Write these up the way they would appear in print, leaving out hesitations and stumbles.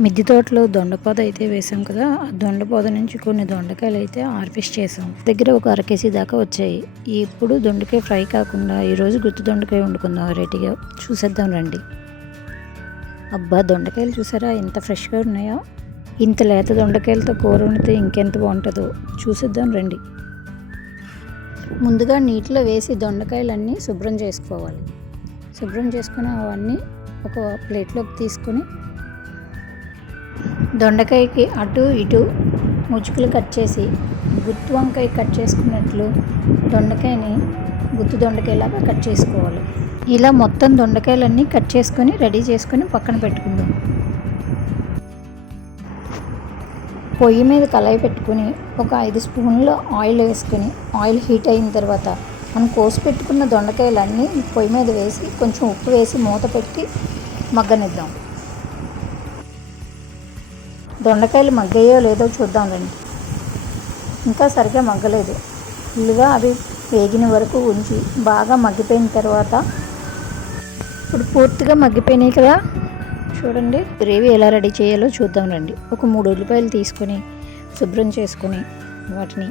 మిద్దె తోటలో దొండపోద అయితే వేసాం కదా, ఆ దొండపోద నుంచి కొన్ని దొండకాయలు అయితే హార్వెస్ట్ చేసాం. దగ్గర ఒక 1/2 కేజీ దాకా వచ్చాయి. ఇప్పుడు దొండకాయ ఫ్రై కాకుండా ఈరోజు గుత్తి దొండకాయ వండుకుందాం వెరైటీగా. చూసేద్దాం రండి. అబ్బా, దొండకాయలు చూసారా ఎంత ఫ్రెష్గా ఉన్నాయో. ఇంత లేత దొండకాయలతో కూర వండితే ఇంకెంత బాగుంటుందో. చూసేద్దాం రండి. ముందుగా నీటిలో వేసి దొండకాయలన్నీ శుభ్రం చేసుకోవాలి. శుభ్రం చేసుకుని అవన్నీ ఒక ప్లేట్లోకి తీసుకొని దొండకాయకి అటు ఇటు ముచ్చుకులు కట్ చేసి గుత్తి వంకాయ కట్ చేసుకున్నట్లు దొండకాయని గుత్తి దొండకాయలాగా కట్ చేసుకోవాలి. ఇలా మొత్తం దొండకాయలన్నీ కట్ చేసుకొని రెడీ చేసుకొని పక్కన పెట్టుకుందాం. పొయ్యి మీద కళాయి పెట్టుకుని ఒక 5 స్పూన్ల ఆయిల్ వేసుకొని ఆయిల్ హీట్ అయిన తర్వాత మనం కోసి పెట్టుకున్న దొండకాయలన్నీ పొయ్యి మీద వేసి కొంచెం ఉప్పు వేసి మూత పెట్టి మగ్గనిద్దాం. దొండకాయలు మగ్గాయో లేదో చూద్దాం రండి. ఇంకా సరిగ్గా మగ్గలేదు. ఫుల్గా అవి వేగిన వరకు ఉంచి బాగా మగ్గిపోయిన తర్వాత ఇప్పుడు పూర్తిగా మగ్గిపోయినాయి కదా, చూడండి. గ్రేవీ ఎలా రెడీ చేయాలో చూద్దాం రండి. ఒక 3 ఉల్లిపాయలు తీసుకొని శుభ్రం చేసుకొని వాటిని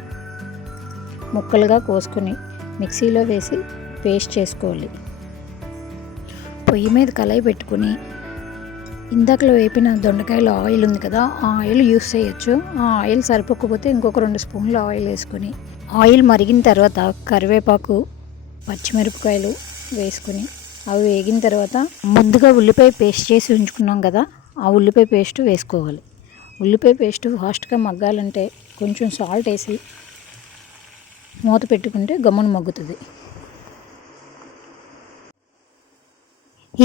ముక్కలుగా కోసుకొని మిక్సీలో వేసి పేస్ట్ చేసుకోవాలి. పొయ్యి మీద కళాయి పెట్టుకుని ఇందాకలో వేపిన దొండకాయల ఆయిల్ ఉంది కదా, ఆ ఆయిల్ యూస్ చేయొచ్చు. ఆ ఆయిల్ సరిపోకపోతే ఇంకొక 2 స్పూన్ల ఆయిల్ వేసుకొని ఆయిల్ మరిగిన తర్వాత కరివేపాకు, పచ్చిమిరపకాయలు వేసుకొని అవి వేగిన తర్వాత ముందుగా ఉల్లిపాయ పేస్ట్ చేసి ఉంచుకున్నాం కదా, ఆ ఉల్లిపాయ పేస్ట్ వేసుకోవాలి. ఉల్లిపాయ పేస్ట్ ఫాస్ట్గా మగ్గాలంటే కొంచెం సాల్ట్ వేసి మూత పెట్టుకుంటే గమ్మున మగ్గుతుంది.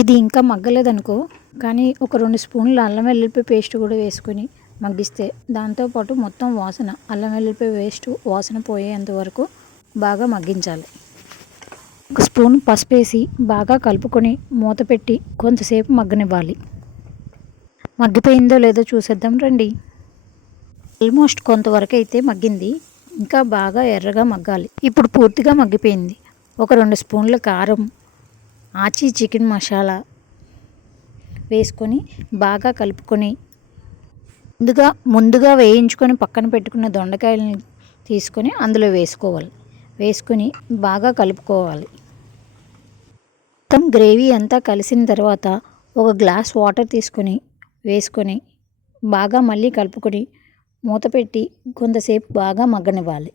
ఇది ఇంకా మగ్గలేదనుకో, కానీ ఒక 2 స్పూన్ల అల్లం వెల్లుల్లిపాయ పేస్ట్ కూడా వేసుకొని మగ్గిస్తే దాంతోపాటు మొత్తం వాసన అల్లం వెల్లుల్లిపాయ పేస్ట్ వాసన పోయేంత వరకు బాగా మగ్గించాలి. 1 స్పూన్ పసుపు వేసి బాగా కలుపుకొని మూత పెట్టి కొంతసేపు మగ్గనివ్వాలి. మగ్గిపోయిందో లేదో చూసేద్దాం రండి. ఆల్మోస్ట్ కొంతవరకు అయితే మగ్గింది. ఇంకా బాగా ఎర్రగా మగ్గాలి. ఇప్పుడు పూర్తిగా మగ్గిపోయింది. ఒక 2 స్పూన్ల కారం, ఆచి చికెన్ మసాలా వేసుకొని బాగా కలుపుకొని ముందుగా వేయించుకొని పక్కన పెట్టుకున్న దొండకాయలని తీసుకొని అందులో వేసుకోవాలి. వేసుకొని బాగా కలుపుకోవాలి. మొత్తం గ్రేవీ అంతా కలిసిన తర్వాత ఒక గ్లాస్ వాటర్ తీసుకొని వేసుకొని బాగా మళ్ళీ కలుపుకొని మూత పెట్టి కొంతసేపు బాగా మగ్గనివ్వాలి.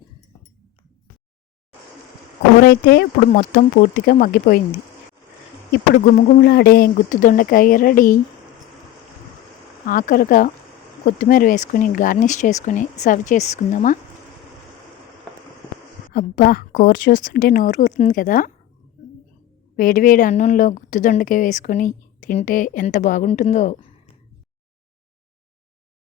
కూర అయితే ఇప్పుడు మొత్తం పూర్తిగా మగ్గిపోయింది. ఇప్పుడు గుమగుమలాడే గుత్తి దొండకాయ రెడీ. ఆఖరుగా కొత్తిమీర వేసుకుని గార్నిష్ చేసుకుని సర్వ్ చేసుకుందామా. అబ్బా, కూర చూస్తుంటే నోరు ఊరుతుంది కదా. వేడివేడి అన్నంలో గుత్తి దొండకాయ వేసుకొని తింటే ఎంత బాగుంటుందో.